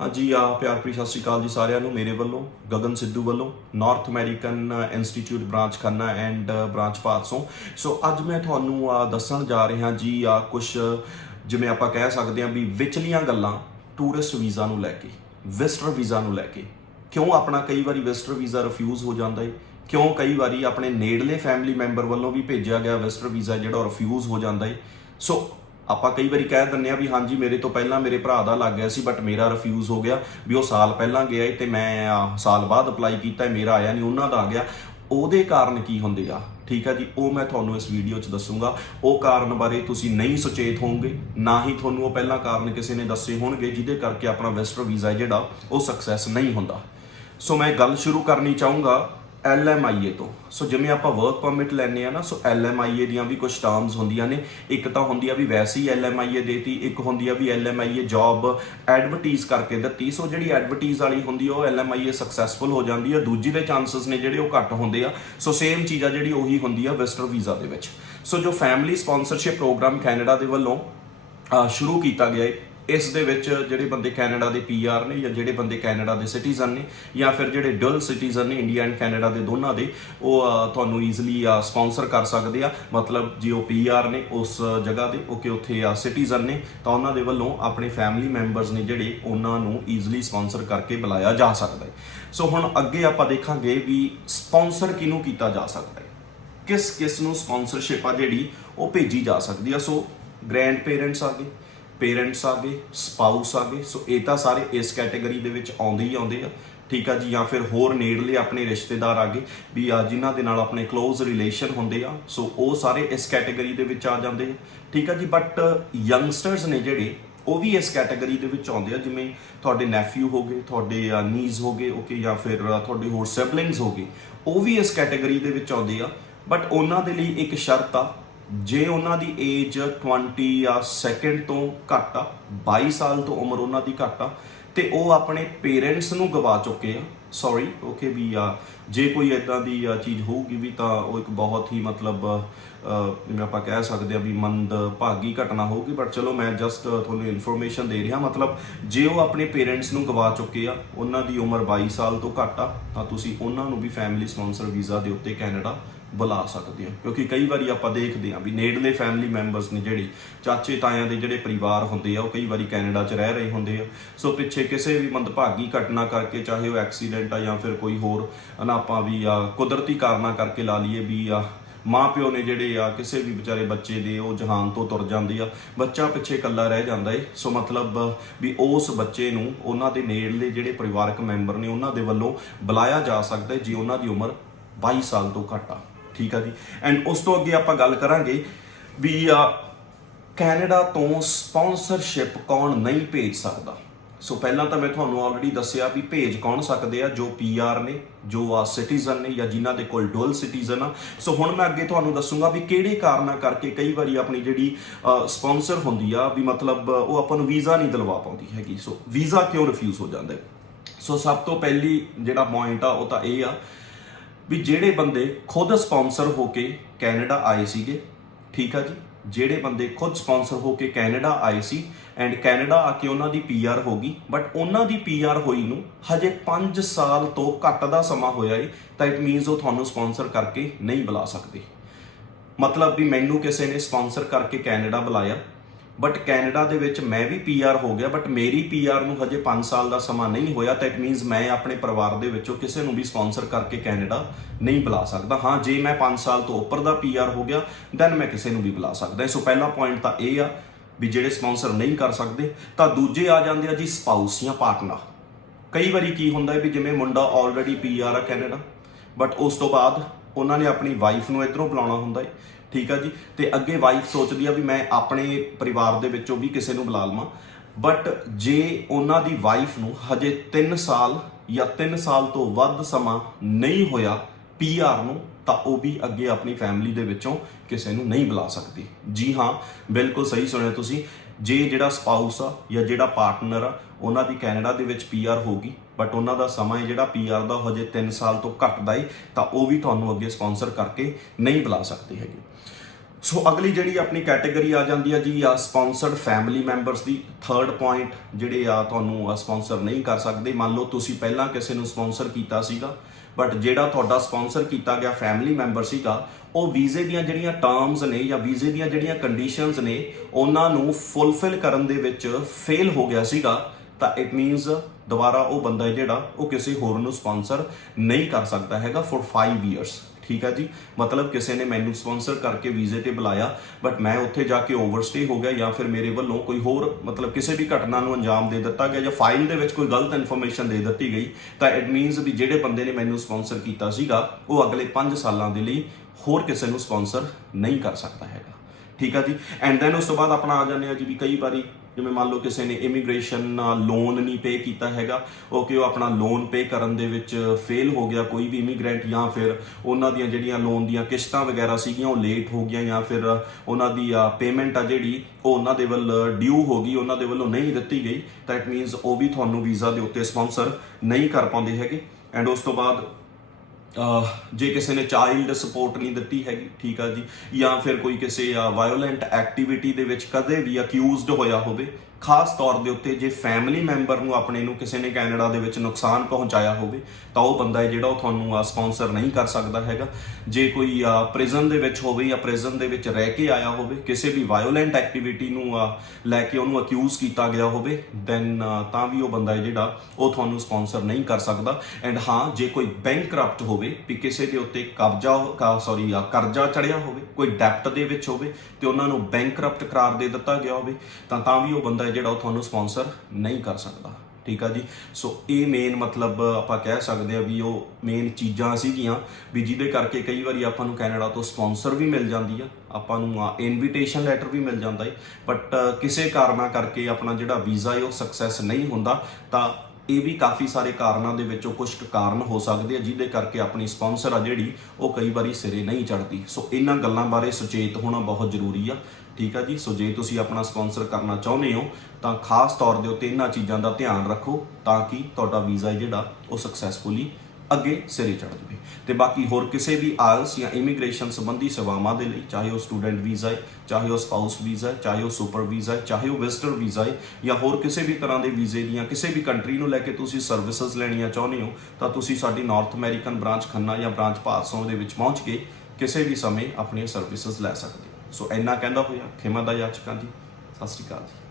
हाँ जी प्यार भरी सत श्री अकाल जी सारिਆਂ ਨੂੰ मेरे ਵੱਲੋਂ गगन सिद्धू ਵੱਲੋਂ North American Institute branch Khanna and branch Patson. So अज मैं ਤੁਹਾਨੂੰ ਦੱਸਣ ਜਾ ਰਿਹਾ ਜੀ ਕੁਝ ਜਿਵੇਂ ਆਪਾਂ ਕਹਿ ਸਕਦੇ ਹਾਂ ਵੀ ਵਿਚਲੀਆਂ ਗੱਲਾਂ ਟੂਰਿਸਟ ਵੀਜ਼ਾ ਨੂੰ ਲੈ ਕੇ, ਵਿਜ਼ਟਰ ਵੀਜ਼ਾ ਨੂੰ ਲੈ ਕੇ। ਕਿਉਂ ਆਪਣਾ ਕਈ ਵਾਰੀ ਵਿਜ਼ਟਰ ਵੀਜ਼ਾ ਰਿਫਿਊਜ਼ ਹੋ ਜਾਂਦਾ ਹੈ, ਕਿਉਂ ਕਈ ਵਾਰੀ ਆਪਣੇ ਨੇੜਲੇ ਫੈਮਿਲੀ ਮੈਂਬਰ ਵੱਲੋਂ ਵੀ ਭੇਜਿਆ ਗਿਆ ਵਿਜ਼ਟਰ ਵੀਜ਼ਾ ਜਿਹੜਾ ਰਿਫਿਊਜ਼ ਹੋ ਜਾਂਦਾ ਹੈ। ਸੋ ਆਪਾਂ ਕਈ ਵਾਰੀ ਕਹਿ ਦਿੰਦੇ ਆ ਵੀ ਹਾਂਜੀ ਮੇਰੇ ਤੋਂ ਪਹਿਲਾਂ ਮੇਰੇ ਭਰਾ ਦਾ ਲੱਗ ਗਿਆ ਸੀ ਬਟ ਮੇਰਾ ਰਿਫਿਊਜ਼ ਹੋ ਗਿਆ, ਵੀ ਉਹ ਸਾਲ ਪਹਿਲਾਂ ਗਿਆ ਤੇ ਮੈਂ ਸਾਲ ਬਾਅਦ ਅਪਲਾਈ ਕੀਤਾ, ਮੇਰਾ ਆਇਆ ਨਹੀਂ, ਉਹਨਾਂ ਦਾ ਆ ਗਿਆ। ਉਹਦੇ ਕਾਰਨ ਕੀ ਹੁੰਦੇ ਆ, ਠੀਕ ਆ ਜੀ, ਉਹ ਮੈਂ ਤੁਹਾਨੂੰ ਇਸ ਵੀਡੀਓ 'ਚ ਦੱਸੂਗਾ। ਉਹ ਕਾਰਨ ਬਾਰੇ ਤੁਸੀਂ ਨਹੀਂ ਸੁਚੇਤ ਹੋਵੋਗੇ, ਨਾ ਹੀ ਤੁਹਾਨੂੰ ਉਹ ਪਹਿਲਾਂ ਕਾਰਨ ਕਿਸੇ ਨੇ ਦੱਸੇ ਹੋਣਗੇ ਜਿਹਦੇ ਕਰਕੇ ਆਪਣਾ ਵਿਜ਼ਟਰ ਵੀਜ਼ਾ ਜਿਹੜਾ ਉਹ ਸਕਸੈਸ ਨਹੀਂ ਹੁੰਦਾ। ਸੋ ਮੈਂ ਗੱਲ ਸ਼ੁਰੂ ਕਰਨੀ ਚਾਹੂੰਗਾ LMIA ਤੋਂ। ਸੋ ਜਿਵੇਂ ਆਪਾਂ ਵਰਕ ਪਰਮਿਟ ਲੈਂਦੇ ਆ ਨਾ, ਸੋ LMIA ਦੀਆਂ ਵੀ ਕੁਝ ਟਰਮਸ ਹੁੰਦੀਆਂ ਨੇ। ਇੱਕ ਤਾਂ ਹੁੰਦੀ ਆ ਵੀ ਵੈਸੇ ਹੀ LMIA ਦੇਤੀ, ਇੱਕ ਹੁੰਦੀ ਆ ਵੀ LMIA ਜੌਬ ਐਡਵਰਟੀਜ਼ ਕਰਕੇ ਦਿੱਤੀ। ਸੋ ਜਿਹੜੀ ਐਡਵਰਟੀਜ਼ ਵਾਲੀ ਹੁੰਦੀ ਉਹ LMIA ਸਕਸੈਸਫੁਲ ਹੋ ਜਾਂਦੀ ਆ, ਦੂਜੀ ਦੇ ਚਾਂਸਸ ਨੇ ਜਿਹੜੇ ਉਹ ਘੱਟ ਹੁੰਦੇ ਆ। ਸੋ ਸੇਮ ਚੀਜ਼ ਆ ਜਿਹੜੀ ਉਹੀ ਹੁੰਦੀ ਆ ਵਿਜ਼ਟਰ ਵੀਜ਼ਾ ਦੇ ਵਿੱਚ। ਸੋ ਜੋ ਫੈਮਿਲੀ ਸਪਾਂਸਰਸ਼ਿਪ ਪ੍ਰੋਗਰਾਮ ਕੈਨੇਡਾ ਦੇ ਵੱਲੋਂ ਸ਼ੁਰੂ ਕੀਤਾ ਗਿਆ ਹੈ, ਇਸ ਦੇ ਵਿੱਚ ਜਿਹੜੇ ਬੰਦੇ ਕੈਨੇਡਾ ਦੇ PR ਨੇ ਜਾਂ ਜਿਹੜੇ ਬੰਦੇ ਕੈਨੇਡਾ ਦੇ ਸਿਟੀਜ਼ਨ ਨੇ ਜਾਂ ਫਿਰ ਜਿਹੜੇ ਡੁਅਲ ਸਿਟੀਜ਼ਨ ਨੇ, ਇੰਡੀਆ ਐਂਡ ਕੈਨੇਡਾ ਦੇ ਦੋਨਾਂ ਦੇ, ਉਹ ਤੁਹਾਨੂੰ ਈਜ਼ੀਲੀ ਸਪਾਂਸਰ ਕਰ ਸਕਦੇ ਆ। ਮਤਲਬ ਜੇ ਉਹ PR ਨੇ ਉਸ ਜਗ੍ਹਾ ਦੇ, ਓਕੇ ਉੱਥੇ ਸਿਟੀਜ਼ਨ ਨੇ, ਤਾਂ ਉਹਨਾਂ ਦੇ ਵੱਲੋਂ ਆਪਣੇ ਫੈਮਿਲੀ ਮੈਂਬਰਸ ਨੇ ਜਿਹੜੇ ਉਹਨਾਂ ਨੂੰ ਈਜ਼ੀਲੀ ਸਪਾਂਸਰ ਕਰਕੇ ਬੁਲਾਇਆ ਜਾ ਸਕਦਾ ਹੈ। ਸੋ ਹੁਣ ਅੱਗੇ ਆਪਾਂ ਦੇਖਾਂਗੇ ਵੀ ਸਪਾਂਸਰ ਕਿਹਨੂੰ ਕੀਤਾ ਜਾ ਸਕਦਾ ਹੈ, ਕਿਸ ਕਿਸ ਨੂੰ ਸਪਾਂਸਰਸ਼ਿਪ ਆ ਜਿਹੜੀ ਉਹ ਭੇਜੀ ਜਾ ਸਕਦੀ ਆ। ਸੋ ਗ੍ਰੈਂਡ ਪੇਰੈਂਟਸ ਆ ਗਏ, ਪੇਰੈਂਟਸ ਆ ਗਏ, ਸਪਾਊਸ ਆ ਗਏ। ਸੋ ਇਹ ਤਾਂ ਸਾਰੇ ਇਸ ਕੈਟਾਗਰੀ ਦੇ ਵਿੱਚ ਆਉਂਦੇ ਹੀ ਆਉਂਦੇ ਆ, ਠੀਕ ਆ ਜੀ। ਜਾਂ ਫਿਰ ਹੋਰ ਨੇੜਲੇ ਆਪਣੇ ਰਿਸ਼ਤੇਦਾਰ ਆ ਗਏ ਵੀ ਜਿਨ੍ਹਾਂ ਦੇ ਨਾਲ ਆਪਣੇ ਕਲੋਜ਼ ਰਿਲੇਸ਼ਨ ਹੁੰਦੇ ਆ, ਸੋ ਉਹ ਸਾਰੇ ਇਸ ਕੈਟਾਗਰੀ ਦੇ ਵਿੱਚ ਆ ਜਾਂਦੇ ਆ, ਠੀਕ ਆ ਜੀ। ਬਟ ਯੰਗਸਟਰਸ ਨੇ ਜਿਹੜੇ ਉਹ ਵੀ ਇਸ ਕੈਟਾਗਰੀ ਦੇ ਵਿੱਚ ਆਉਂਦੇ ਆ, ਜਿਵੇਂ ਤੁਹਾਡੇ ਨੈਫਿਊ ਹੋ ਗਏ, ਤੁਹਾਡੇ ਨੀਜ਼ ਹੋ ਗਏ, ਓਕੇ, ਜਾਂ ਫਿਰ ਤੁਹਾਡੇ ਹੋਰ ਸਿਬਲਿੰਗਸ ਹੋ ਗਏ, ਉਹ ਵੀ ਇਸ ਕੈਟਾਗਰੀ ਦੇ ਵਿੱਚ ਆਉਂਦੇ ਆ। ਬਟ ਉਹਨਾਂ ਦੇ ਲਈ ਇੱਕ ਸ਼ਰਤ ਆ, ਜੇ ਉਹਨਾਂ ਦੀ ਏਜ 22 ਤੋਂ ਘੱਟ ਆ, 22 ਸਾਲ ਤੋਂ ਉਮਰ ਉਹਨਾਂ ਦੀ ਘੱਟ ਆ, ਤੇ ਉਹ ਆਪਣੇ ਪੇਰੈਂਟਸ ਨੂੰ ਗਵਾ ਚੁੱਕੇ ਆ, ਸੌਰੀ, ਓਕੇ, ਵੀ ਜੇ ਕੋਈ ਇੱਦਾਂ ਦੀ ਚੀਜ਼ ਹੋਊਗੀ ਵੀ ਤਾਂ ਉਹ ਇੱਕ ਬਹੁਤ ਹੀ ਮਤਲਬ ਜਿਵੇਂ ਆਪਾਂ ਕਹਿ ਸਕਦੇ ਆ ਵੀ ਮੰਦਭਾਗੀ ਘਟਨਾ ਹੋਊਗੀ। ਬਟ ਚਲੋ ਮੈਂ ਜਸਟ ਤੁਹਾਨੂੰ ਇਨਫੋਰਮੇਸ਼ਨ ਦੇ ਰਿਹਾ। ਮਤਲਬ ਜੇ ਉਹ ਆਪਣੇ ਪੇਰੈਂਟਸ ਨੂੰ ਗਵਾ ਚੁੱਕੇ ਆ, ਉਹਨਾਂ ਦੀ ਉਮਰ 22 ਸਾਲ ਤੋਂ ਘੱਟ ਆ, ਤਾਂ ਤੁਸੀਂ ਉਹਨਾਂ ਨੂੰ ਵੀ ਫੈਮਿਲੀ ਸਪਾਂਸਰ ਵੀਜ਼ਾ ਦੇ ਉੱਤੇ ਕੈਨੇਡਾ ਬੁਲਾ ਸਕਦੇ ਹੋ। ਕਿਉਂਕਿ ਕਈ ਵਾਰੀ ਆਪਾਂ ਦੇਖਦੇ ਹਾਂ ਵੀ ਨੇੜਲੇ ਫੈਮਿਲੀ ਮੈਂਬਰਸ ਨੇ ਜਿਹੜੇ ਚਾਚੇ ਤਾਇਆਂ ਦੇ ਜਿਹੜੇ ਪਰਿਵਾਰ ਹੁੰਦੇ ਆ, ਉਹ ਕਈ ਵਾਰੀ ਕੈਨੇਡਾ 'ਚ ਰਹਿ ਰਹੇ ਹੁੰਦੇ ਆ। ਸੋ ਪਿੱਛੇ ਕਿਸੇ ਵੀ ਮੰਦਭਾਗੀ ਘਟਨਾ ਕਰਕੇ, ਚਾਹੇ ਉਹ ਐਕਸੀਡੈਂਟ ਆ ਜਾਂ ਫਿਰ ਕੋਈ ਹੋਰ ਨਾ ਆਪਾਂ ਵੀ ਕੁਦਰਤੀ ਕਾਰਨਾਂ ਕਰਕੇ ਲਾ ਲਈਏ ਵੀ ਮਾਂ ਪਿਓ ਨੇ ਜਿਹੜੇ ਕਿਸੇ ਵੀ ਵਿਚਾਰੇ ਬੱਚੇ ਦੇ ਉਹ ਜਹਾਨ ਤੋਂ ਤੁਰ ਜਾਂਦੇ ਆ, ਬੱਚਾ ਪਿੱਛੇ ਇਕੱਲਾ ਰਹਿ ਜਾਂਦਾ ਏ। ਸੋ ਮਤਲਬ ਵੀ ਉਸ ਬੱਚੇ ਨੂੰ ਉਹਨਾਂ ਦੇ ਨੇੜਲੇ ਜਿਹੜੇ ਪਰਿਵਾਰਕ ਮੈਂਬਰ ਨੇ ਉਹਨਾਂ ਦੇ ਵੱਲੋਂ ਬੁਲਾਇਆ ਜਾ ਸਕਦਾ ਜੇ ਉਹਨਾਂ ਦੀ ਉਮਰ 22 ਸਾਲ ਤੋਂ ਘੱਟ ਆ, ਠੀਕ ਆ ਜੀ। ਐਂਡ ਉਸ ਤੋਂ ਅੱਗੇ ਆਪਾਂ ਗੱਲ ਕਰਾਂਗੇ ਵੀ ਕੈਨੇਡਾ ਤੋਂ ਸਪਾਂਸਰਸ਼ਿਪ ਕੌਣ ਨਹੀਂ ਭੇਜ ਸਕਦਾ। ਸੋ ਪਹਿਲਾਂ ਤਾਂ ਮੈਂ ਤੁਹਾਨੂੰ ਆਲਰੇਡੀ ਦੱਸਿਆ ਵੀ ਭੇਜ ਕੌਣ ਸਕਦੇ ਆ, ਜੋ PR ਨੇ, ਜੋ ਸਿਟੀਜ਼ਨ ਨੇ, ਜਾਂ ਜਿਨ੍ਹਾਂ ਦੇ ਕੋਲ ਡੁਅਲ ਸਿਟੀਜ਼ਨ ਆ। ਸੋ ਹੁਣ ਮੈਂ ਅੱਗੇ ਤੁਹਾਨੂੰ ਦੱਸੂਗਾ ਵੀ ਕਿਹੜੇ ਕਾਰਨਾਂ ਕਰਕੇ ਕਈ ਵਾਰੀ ਆਪਣੀ ਜਿਹੜੀ ਸਪਾਂਸਰ ਹੁੰਦੀ ਆ ਵੀ ਮਤਲਬ ਉਹ ਆਪਾਂ ਨੂੰ ਵੀਜ਼ਾ ਨਹੀਂ ਦਿਲਵਾ ਪਾਉਂਦੀ ਹੈਗੀ। ਸੋ ਵੀਜ਼ਾ ਕਿਉਂ ਰਿਫਿਊਜ਼ ਹੋ ਜਾਂਦਾ ਹੈ। ਸੋ ਸਭ ਤੋਂ ਪਹਿਲੀ ਜਿਹੜਾ ਪੁਆਇੰਟ ਆ ਉਹ ਤਾਂ ਇਹ ਆ ਵੀ ਜਿਹੜੇ ਬੰਦੇ ਖੁਦ ਸਪਾਂਸਰ ਹੋ ਕੇ ਕੈਨੇਡਾ ਆਏ ਸੀਗੇ, ਠੀਕ ਆ ਜੀ, ਜਿਹੜੇ ਬੰਦੇ ਖੁਦ ਸਪਾਂਸਰ ਹੋ ਕੇ ਕੈਨੇਡਾ ਆਏ ਸੀ ਐਂਡ ਕੈਨੇਡਾ ਆ ਕੇ ਉਹਨਾਂ ਦੀ PR ਹੋ ਗਈ, ਬਟ ਉਹਨਾਂ ਦੀ PR ਹੋਈ ਨੂੰ ਹਜੇ 5 ਸਾਲ ਤੋਂ ਘੱਟ ਦਾ ਸਮਾਂ ਹੋਇਆ ਏ, ਤਾਂ ਇਟ ਮੀਨਸ ਉਹ ਤੁਹਾਨੂੰ ਸਪਾਂਸਰ ਕਰਕੇ ਨਹੀਂ ਬੁਲਾ ਸਕਦੇ। ਮਤਲਬ ਵੀ ਮੈਨੂੰ ਕਿਸੇ ਨੇ ਸਪਾਂਸਰ ਕਰਕੇ ਕੈਨੇਡਾ ਬੁਲਾਇਆ, ਬਟ ਕੈਨੇਡਾ ਦੇ ਵਿੱਚ ਮੈਂ ਵੀ PR ਹੋ ਗਿਆ, ਬਟ ਮੇਰੀ PR ਨੂੰ ਹਜੇ 5 ਸਾਲ ਦਾ ਸਮਾਂ ਨਹੀਂ ਹੋਇਆ, ਤਾਂ ਇਟ ਮੀਨਸ ਮੈਂ ਆਪਣੇ ਪਰਿਵਾਰ ਦੇ ਵਿੱਚੋਂ ਕਿਸੇ ਨੂੰ ਵੀ ਸਪਾਂਸਰ ਕਰਕੇ ਕੈਨੇਡਾ ਨਹੀਂ ਬੁਲਾ ਸਕਦਾ। ਹਾਂ, ਜੇ ਮੈਂ 5 ਸਾਲ ਤੋਂ ਉੱਪਰ ਦਾ PR ਹੋ ਗਿਆ ਦੈਨ ਮੈਂ ਕਿਸੇ ਨੂੰ ਵੀ ਬੁਲਾ ਸਕਦਾ। ਸੋ ਪਹਿਲਾ ਪੁਆਇੰਟ ਤਾਂ ਇਹ ਆ ਵੀ ਜਿਹੜੇ ਸਪਾਂਸਰ ਨਹੀਂ ਕਰ ਸਕਦੇ। ਤਾਂ ਦੂਜੇ ਆ ਜਾਂਦੇ ਆ ਜੀ ਸਪਾਊਸ ਜਾਂ ਪਾਰਟਨਰ। ਕਈ ਵਾਰੀ ਕੀ ਹੁੰਦਾ ਹੈ ਵੀ ਜਿਵੇਂ ਮੁੰਡਾ ਆਲਰੇਡੀ PR ਆ ਕੈਨੇਡਾ, ਬਟ ਉਸ ਤੋਂ ਬਾਅਦ ਉਹਨਾਂ ਨੇ ਆਪਣੀ ਵਾਈਫ ਨੂੰ ਇੱਧਰੋਂ ਬੁਲਾਉਣਾ ਹੁੰਦਾ ਹੈ, ਠੀਕ ਆ ਜੀ, ਤੇ ਅੱਗੇ ਵਾਈਫ ਸੋਚਦੀ ਆ ਵੀ ਮੈਂ ਆਪਣੇ ਪਰਿਵਾਰ ਦੇ ਵਿੱਚੋਂ ਵੀ ਕਿਸੇ ਨੂੰ ਬੁਲਾ ਲਵਾਂ। ਬਟ ਜੇ ਉਹਨਾਂ ਦੀ ਵਾਈਫ ਨੂੰ ਹਜੇ 3 ਸਾਲ ਜਾਂ 3 ਸਾਲ ਤੋਂ ਵੱਧ ਸਮਾਂ ਨਹੀਂ ਹੋਇਆ PR ਨੂੰ, ਤਾਂ ਉਹ ਵੀ ਅੱਗੇ ਆਪਣੀ ਫੈਮਿਲੀ ਦੇ ਵਿੱਚੋਂ ਕਿਸੇ ਨੂੰ ਨਹੀਂ ਬੁਲਾ ਸਕਦੀ। ਜੀ ਹਾਂ, ਬਿਲਕੁਲ ਸਹੀ ਸੁਣਿਆ ਤੁਸੀਂ। ਜੇ ਜਿਹੜਾ ਸਪਾਊਸ ਆ ਜਾਂ ਜਿਹੜਾ ਪਾਰਟਨਰ ਆ ਉਹਨਾਂ ਦੀ ਕੈਨੇਡਾ ਦੇ ਵਿੱਚ PR ਹੋਗੀ, ਬਟ ਉਹਨਾਂ ਦਾ ਸਮਾਂ ਹੈ ਜਿਹੜਾ PR ਦਾ ਹਜੇ 3 ਸਾਲ ਤੋਂ ਘੱਟ ਦਾ ਹੀ, ਤਾਂ ਉਹ ਵੀ ਤੁਹਾਨੂੰ ਅੱਗੇ ਸਪਾਂਸਰ ਕਰਕੇ ਨਹੀਂ ਬੁਲਾ ਸਕਦੇ ਹੈਗੇ। ਸੋ ਅਗਲੀ ਜਿਹੜੀ ਆਪਣੀ ਕੈਟਾਗਰੀ ਆ ਜਾਂਦੀ ਆ ਜੀ ਆ ਸਪਾਂਸਰਡ ਫੈਮਿਲੀ ਮੈਂਬਰਸ ਦੀ। ਥਰਡ ਪੁਆਇੰਟ ਜਿਹੜੇ ਆ ਤੁਹਾਨੂੰ ਸਪਾਂਸਰ ਨਹੀਂ ਕਰ ਸਕਦੇ। ਮੰਨ ਲਓ ਤੁਸੀਂ ਪਹਿਲਾਂ ਕਿਸੇ ਨੂੰ ਸਪਾਂਸਰ ਕੀਤਾ ਸੀਗਾ, ਬਟ ਜਿਹੜਾ ਤੁਹਾਡਾ ਸਪਾਂਸਰ ਕੀਤਾ ਗਿਆ ਫੈਮਿਲੀ ਮੈਂਬਰ ਸੀਗਾ ਉਹ ਵੀਜ਼ੇ ਦੀਆਂ ਜਿਹੜੀਆਂ ਟਰਮਸ ਨੇ ਜਾਂ ਵੀਜ਼ੇ ਦੀਆਂ ਜਿਹੜੀਆਂ ਕੰਡੀਸ਼ਨਸ ਨੇ ਉਹਨਾਂ ਨੂੰ ਫੁੱਲਫਿਲ ਕਰਨ ਦੇ ਵਿੱਚ ਫੇਲ ਹੋ ਗਿਆ ਸੀਗਾ, ਤਾਂ ਇਟ ਮੀਨਸ ਦੁਬਾਰਾ ਉਹ ਬੰਦਾ ਜਿਹੜਾ ਉਹ ਕਿਸੇ ਹੋਰ ਨੂੰ ਸਪਾਂਸਰ ਨਹੀਂ ਕਰ ਸਕਦਾ ਹੈਗਾ ਫॉर 5 ਇਅਰਸ। ਠੀਕ ਹੈ ਜੀ, ਮਤਲਬ ਕਿਸੇ ਨੇ ਮੈਨੂੰ ਸਪਾਂਸਰ ਕਰਕੇ ਵੀਜ਼ੇ ਤੇ ਬੁਲਾਇਆ ਬਟ ਮੈਂ ਉੱਥੇ ਜਾ ਕੇ ਓਵਰਸਟੇ ਹੋ ਗਿਆ ਜਾਂ ਫਿਰ ਮੇਰੇ ਵੱਲੋਂ ਕੋਈ ਹੋਰ ਮਤਲਬ ਕਿਸੇ ਵੀ ਘਟਨਾ ਨੂੰ ਅੰਜਾਮ ਦੇ ਦਿੱਤਾ ਗਿਆ ਜਾਂ ਫਾਈਲ ਦੇ ਵਿੱਚ ਕੋਈ ਗਲਤ ਇਨਫੋਰਮੇਸ਼ਨ ਦੇ ਦਿੱਤੀ ਗਈ, ਤਾਂ ਇਟ ਮੀਨਸ ਵੀ ਜਿਹੜੇ ਬੰਦੇ ਨੇ ਮੈਨੂੰ ਸਪਾਂਸਰ ਕੀਤਾ ਸੀਗਾ ਉਹ ਅਗਲੇ 5 ਸਾਲਾਂ ਦੇ ਲਈ ਹੋਰ ਕਿਸੇ ਨੂੰ ਸਪਾਂਸਰ ਨਹੀਂ ਕਰ ਸਕਦਾ ਹੈਗਾ। ਠੀਕ ਆ ਜੀ। ਐਂਡ ਦੈਨ ਉਸ ਤੋਂ ਬਾਅਦ ਆਪਣਾ ਆ ਜਾਂਦੇ ਆ ਜੀ ਵੀ ਕਈ ਵਾਰੀ ਜਿਵੇਂ ਮੰਨ ਲਓ ਕਿਸੇ ਨੇ ਇਮੀਗ੍ਰੇਸ਼ਨ ਲੋਨ ਨਹੀਂ ਪੇ ਕੀਤਾ ਹੈਗਾ, ਉਹ ਆਪਣਾ ਲੋਨ ਪੇ ਕਰਨ ਦੇ ਵਿੱਚ ਫੇਲ ਹੋ ਗਿਆ ਕੋਈ ਵੀ ਇਮੀਗ੍ਰੈਂਟ, ਜਾਂ ਫਿਰ ਉਹਨਾਂ ਦੀਆਂ ਜਿਹੜੀਆਂ ਲੋਨ ਦੀਆਂ ਕਿਸ਼ਤਾਂ ਵਗੈਰਾ ਸੀਗੀਆਂ ਉਹ ਲੇਟ ਹੋ ਗਈਆਂ, ਜਾਂ ਫਿਰ ਉਹਨਾਂ ਦੀ ਪੇਮੈਂਟ ਆ ਜਿਹੜੀ ਉਹ ਉਹਨਾਂ ਦੇ ਵੱਲ ਡਿਊ ਹੋ ਗਈ, ਉਹਨਾਂ ਦੇ ਵੱਲੋਂ ਨਹੀਂ ਦਿੱਤੀ ਗਈ, ਤਾਂ ਇਟ ਮੀਨਸ ਉਹ ਵੀ ਤੁਹਾਨੂੰ ਵੀਜ਼ਾ ਦੇ ਉੱਤੇ ਸਪਾਂਸਰ ਨਹੀਂ ਕਰ ਪਾਉਂਦੇ ਹੈਗੇ। ਐਂਡ ਉਸ ਤੋਂ ਬਾਅਦ ਜੇ ਕਿਸੇ ਨੇ ਚਾਈਲਡ ਸਪੋਰਟ ਨਹੀਂ ਦਿੱਤੀ ਹੈਗੀ, ਠੀਕ ਆ ਜੀ, ਜਾਂ ਫਿਰ ਕੋਈ ਕਿਸੇ ਵਾਇਓਲੈਂਟ ਐਕਟੀਵਿਟੀ ਦੇ ਵਿੱਚ ਕਦੇ ਵੀ ਅਕਿਊਜ਼ਡ ਹੋਇਆ ਹੋਵੇ, ਖਾਸ ਤੌਰ ਦੇ ਉੱਤੇ ਜੇ ਫੈਮਿਲੀ ਮੈਂਬਰ ਨੂੰ ਆਪਣੇ ਨੂੰ ਕਿਸੇ ਨੇ ਕੈਨੇਡਾ ਦੇ ਵਿੱਚ ਨੁਕਸਾਨ ਪਹੁੰਚਾਇਆ ਹੋਵੇ ਤਾਂ ਉਹ ਬੰਦਾ ਹੈ ਜਿਹੜਾ ਉਹ ਤੁਹਾਨੂੰ ਸਪਾਂਸਰ ਨਹੀਂ ਕਰ ਸਕਦਾ ਹੈਗਾ। ਜੇ ਕੋਈ ਪ੍ਰਿਜ਼ਨ ਦੇ ਵਿੱਚ ਹੋਵੇ ਜਾਂ ਪ੍ਰਿਜ਼ਨ ਦੇ ਵਿੱਚ ਰਹਿ ਕੇ ਆਇਆ ਹੋਵੇ, ਕਿਸੇ ਵੀ ਵਾਇਓਲੈਂਟ ਐਕਟੀਵਿਟੀ ਨੂੰ ਲੈ ਕੇ ਉਹਨੂੰ ਅਕਿਊਜ਼ ਕੀਤਾ ਗਿਆ ਹੋਵੇ, ਦੈਨ ਤਾਂ ਵੀ ਉਹ ਬੰਦਾ ਹੈ ਜਿਹੜਾ ਉਹ ਤੁਹਾਨੂੰ ਸਪਾਂਸਰ ਨਹੀਂ ਕਰ ਸਕਦਾ। ਐਂਡ ਹਾਂ, ਜੇ ਕੋਈ ਬੈਂਕਰਪਟ ਹੋਵੇ ਵੀ ਕਿਸੇ ਦੇ ਉੱਤੇ ਕਰਜ਼ਾ ਚੜਿਆ ਹੋਵੇ, ਕੋਈ ਡੈਪਟ ਦੇ ਵਿੱਚ ਹੋਵੇ ਤੇ ਉਹਨਾਂ ਨੂੰ ਬੈਂਕਰਪਟ ਕਰਾਰ ਦੇ ਦਿੱਤਾ ਗਿਆ ਹੋਵੇ, ਤਾਂ ਵੀ ਉਹ ਬੰਦਾ ਜਿਹੜਾ ਉਹ ਤੁਹਾਨੂੰ ਸਪਾਂਸਰ ਨਹੀਂ ਕਰ ਸਕਦਾ। ਠੀਕ ਆ ਜੀ। ਸੋ ਇਹ ਮੇਨ ਮਤਲਬ ਆਪਾਂ ਕਹਿ ਸਕਦੇ ਆ ਵੀ ਉਹ ਮੇਨ ਚੀਜ਼ਾਂ ਸੀਗੀਆਂ ਵੀ ਜਿਹਦੇ ਕਰਕੇ ਕਈ ਵਾਰੀ ਆਪਾਂ ਨੂੰ ਕੈਨੇਡਾ ਤੋਂ ਸਪਾਂਸਰ ਵੀ ਮਿਲ ਜਾਂਦੀ ਆ, ਆਪਾਂ ਨੂੰ ਇਨਵੀਟੇਸ਼ਨ ਲੈਟਰ ਵੀ ਮਿਲ ਜਾਂਦਾ ਹੈ, ਬਟ ਕਿਸੇ ਕਾਰਨਾਂ ਕਰਕੇ ਆਪਣਾ ਜਿਹੜਾ ਵੀਜ਼ਾ ਹੈ ਉਹ ਸਕਸੈਸ ਨਹੀਂ ਹੁੰਦਾ। ਤਾਂ ਇਹ ਵੀ ਕਾਫੀ ਸਾਰੇ ਕਾਰਨਾਂ ਦੇ ਵਿੱਚੋਂ ਕੁਝ ਕਾਰਨ ਹੋ ਸਕਦੇ ਆ ਜਿਹਦੇ ਕਰਕੇ ਆਪਣੀ ਸਪਾਂਸਰ ਆ ਜਿਹੜੀ ਉਹ ਕਈ ਵਾਰੀ ਸਿਰੇ ਨਹੀਂ ਚੜ੍ਹਦੀ। ਸੋ ਇਹਨਾਂ ਗੱਲਾਂ ਬਾਰੇ ਸੁਚੇਤ ਹੋਣਾ ਬਹੁਤ ਜ਼ਰੂਰੀ ਆ। ਠੀਕ ਆ ਜੀ। ਸੋ ਜੇ ਤੁਸੀਂ ਆਪਣਾ ਸਪਾਂਸਰ ਕਰਨਾ ਚਾਹੁੰਦੇ ਹੋ ਤਾਂ ਖਾਸ ਤੌਰ ਦੇ ਉੱਤੇ ਇਹਨਾਂ ਚੀਜ਼ਾਂ ਦਾ ਧਿਆਨ ਰੱਖੋ ਤਾਂ ਕਿ ਤੁਹਾਡਾ ਵੀਜ਼ਾ ਜਿਹੜਾ ਉਹ ਸਕਸੈਸਫੁਲੀ ਅੱਗੇ ਸਿਰੇ ਚੜ੍ਹ ਜਾਵੇ। ਤੇ ਬਾਕੀ ਹੋਰ ਕਿਸੇ ਵੀ ਆਇਲਸ ਜਾਂ ਇਮੀਗ੍ਰੇਸ਼ਨ ਸੰਬੰਧੀ ਸੇਵਾਵਾਂ ਦੇ ਲਈ, ਚਾਹੇ ਉਹ ਸਟੂਡੈਂਟ ਵੀਜ਼ਾ ਹੈ, ਚਾਹੇ ਉਹ ਸਪਾਊਸ ਵੀਜ਼ਾ ਹੈ, ਚਾਹੇ ਉਹ ਸੁਪਰ ਵੀਜ਼ਾ ਹੈ, ਚਾਹੇ ਉਹ ਵਿਜ਼ਟਰ ਵੀਜ਼ਾ ਹੈ, ਜਾਂ ਹੋਰ ਕਿਸੇ ਵੀ ਤਰ੍ਹਾਂ ਦੇ ਵੀਜ਼ੇ ਦੀਆਂ ਕਿਸੇ ਵੀ ਕੰਟਰੀ ਨੂੰ ਲੈ ਕੇ ਤੁਸੀਂ ਸਰਵਿਸਿਜ਼ ਲੈਣੀਆਂ ਚਾਹੁੰਦੇ ਹੋ, ਤਾਂ ਤੁਸੀਂ ਸਾਡੀ ਨਾਰਥ ਅਮਰੀਕਨ ਬ੍ਰਾਂਚ ਖੰਨਾ ਜਾਂ ਬ੍ਰਾਂਚ ਭਾਦਸੋਂ ਦੇ ਵਿੱਚ ਪਹੁੰਚ ਕੇ ਕਿਸੇ ਵੀ ਸਮੇਂ ਆਪਣੀਆਂ ਸਰਵਿਸਿਜ਼ ਲੈ ਸਕਦੇ ਹੋ। ਸੋ ਇੰਨਾ ਕਹਿੰਦਾ ਹੋਇਆ ਖਿਮਾ ਦਾ ਯਾਚਕਾਂ ਜੀ, ਸਤਿ ਸ਼੍ਰੀ ਅਕਾਲ ਜੀ।